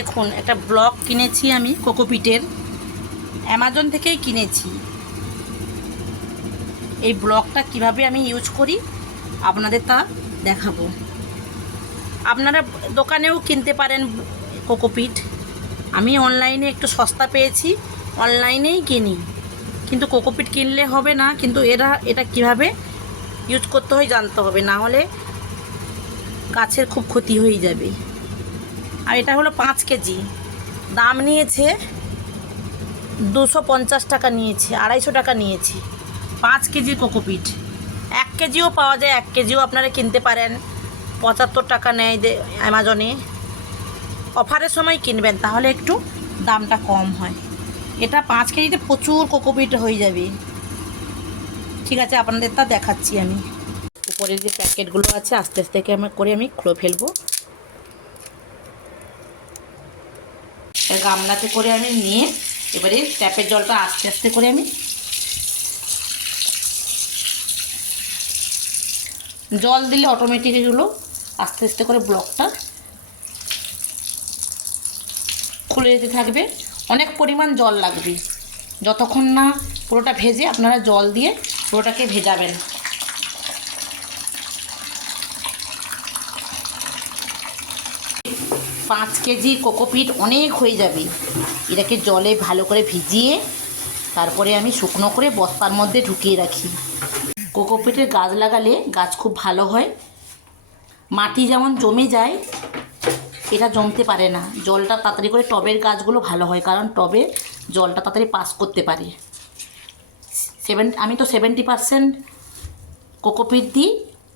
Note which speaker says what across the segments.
Speaker 1: দেখুন, একটা ব্লক কিনেছি আমি, কোকোপিটের। অ্যামাজন থেকেই কিনেছি। এই ব্লকটা কীভাবে আমি ইউজ করি, আপনাদের তা দেখাবো। আপনারা দোকানেও কিনতে পারেন কোকোপিট। আমি অনলাইনে একটু সস্তা পেয়েছি, অনলাইনেই কিনি। কিন্তু কোকোপিট কিনলে হবে না, কিন্তু এরা, এটা কীভাবে ইউজ করতে হয় জানতে হবে। না হলে গাছের খুব ক্ষতি হয়ে যাবে। আর এটা হলো পাঁচ কেজি। দাম নিয়েছে দুশো পঞ্চাশ টাকা নিয়েছে, আড়াইশো টাকা নিয়েছি। পাঁচ কেজি কোকোপিট। এক কেজিও পাওয়া যায়, এক কেজিও আপনারা কিনতে পারেন। পঁচাত্তর টাকা নেয় অ্যামাজনে। অফারের সময় কিনবেন, তাহলে একটু দামটা কম হয়। এটা পাঁচ কেজিতে প্রচুর কোকোপিট হয়ে যাবে। ঠিক আছে, আপনাদের তা দেখাচ্ছি আমি। উপরে যে প্যাকেটগুলো আছে, আস্তে আস্তে করে আমি খুলে ফেলব। গামলাতে করে আমি নিয়ে এবারে ট্যাপের জলটা আস্তে আস্তে করে আমি জল দিলে অটোমেটিক এগুলো আস্তে আস্তে করে ব্লকটা খুলে যেতে থাকবে। অনেক পরিমাণ জল লাগবে। যতক্ষণ না পুরোটা ভেজে আপনারা জল দিয়ে পুরোটাকে ভেজাবেন। পাঁচ কেজি কোকোপিট অনেক হয়ে যাবে। এটাকে জলে ভালো করে ভিজিয়ে তারপরে আমি শুকনো করে বস্তার মধ্যে ঢুকিয়ে রাখি। কোকোপিটের গাছ লাগালে গাছ খুব ভালো হয়। মাটি যেমন জমে যায়, এটা জমতে পারে না। জলটা তাড়াতাড়ি করে টবের গাছগুলো ভালো হয়, কারণ টবে জলটা তাড়াতাড়ি পাস করতে পারে। সেভেন, আমি তো সেভেন্টি পারসেন্ট কোকোপিট দিই,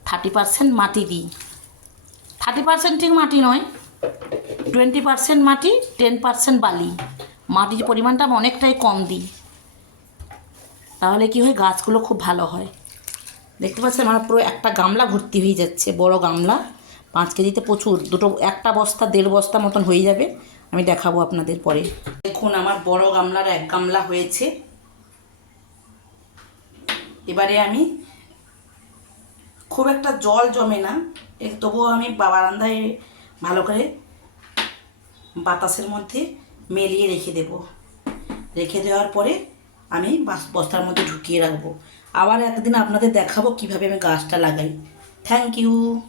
Speaker 1: থার্টি পারসেন্ট মাটি দিই। থার্টি পারসেন্ট ঠিক মাটি নয় টোয়েন্টি পারসেন্ট মাটি টেন পারসেন্ট বালি। মাটির পরিমাণটা আমি অনেকটাই কম দিই। তাহলে কি হয়, গাছগুলো খুব ভালো হয়। দেখতে পাচ্ছেন আমার পুরো একটা গামলা ভর্তি হয়ে যাচ্ছে, বড় গামলা। পাঁচ কেজিতে প্রচুর, দুটো, একটা বস্তা, দেড় বস্তা মতন হয়ে যাবে। আমি দেখাবো আপনাদের পরে। দেখুন, আমার বড় গামলার এক গামলা হয়েছে। এবারে আমি খুব একটা জল জমে না। তবুও আমি বারান্দায় ভালো করে বাতাসের মধ্যে মেলিয়ে রেখে দেব। রেখে দেওয়ার পরে আমি বাস- বস্তার মধ্যে ঢুকিয়ে রাখব। আবার একদিন আপনাদের দেখাবো কীভাবে আমি গাছটা লাগাই। Thank you